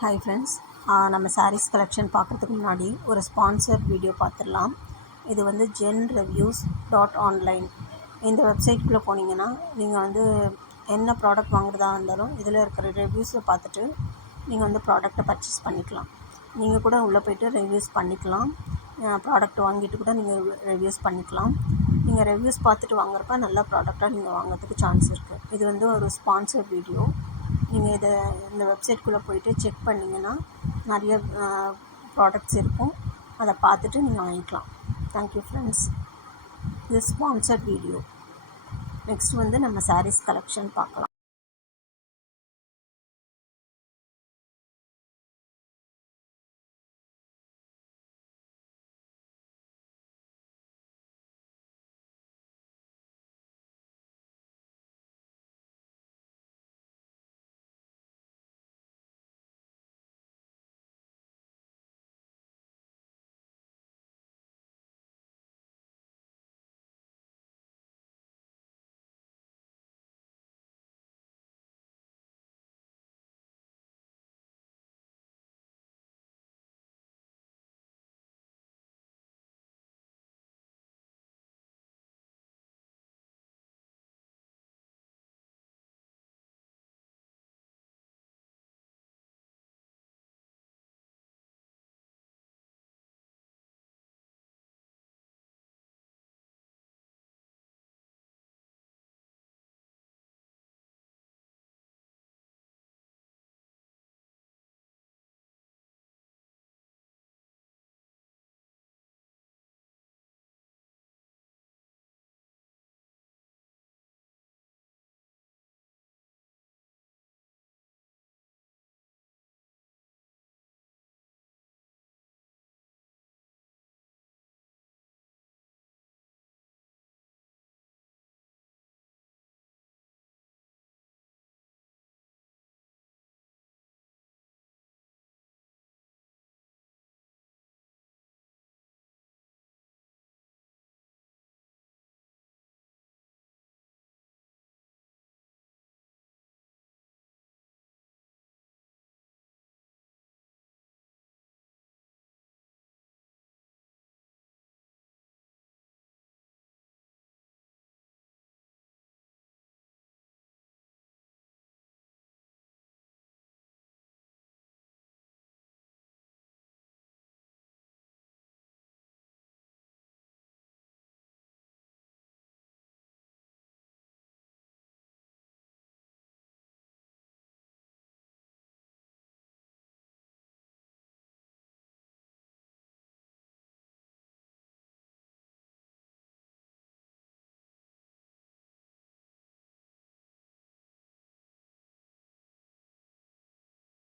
Hi friends, நம்ம சாரீஸ் கலெக்ஷன் பார்க்குறதுக்கு முன்னாடி ஒரு ஸ்பான்சர் வீடியோ பார்த்துடலாம். இது வந்து genreviews.online. இந்த வெப்சைட்குள்ளே போனீங்கன்னா நீங்கள் வந்து என்ன ப்ராடக்ட் வாங்குறதா இருந்தாலும் இதில் இருக்கிற ரிவ்யூஸை பார்த்துட்டு நீங்கள் வந்து ப்ராடக்டை பர்ச்சேஸ் பண்ணிக்கலாம். நீங்கள் கூட உள்ளே போய்ட்டு ரிவ்யூஸ் பண்ணிக்கலாம். ப்ராடக்ட் வாங்கிட்டு கூட நீங்கள் ரிவ்யூஸ் பண்ணிக்கலாம். நீங்கள் ரிவ்யூஸ் பார்த்துட்டு வாங்குறப்ப நல்ல ப்ராடக்டாக நீங்கள் வாங்குறதுக்கு சான்ஸ் இருக்குது. இது வந்து ஒரு ஸ்பான்சர் வீடியோ. நீங்கள் இந்த வெப்சைட்குள்ளே போய்ட்டு செக் பண்ணிங்கன்னா நிறைய ப்ராடக்ட்ஸ் இருக்கும். அதை பார்த்துட்டு நீங்கள் வாங்கிக்கலாம். Thank you friends. இது ஸ்பான்சர்ட் வீடியோ. நெக்ஸ்ட் வந்து நம்ம சாரீஸ் கலெக்ஷன் பார்க்கலாம்.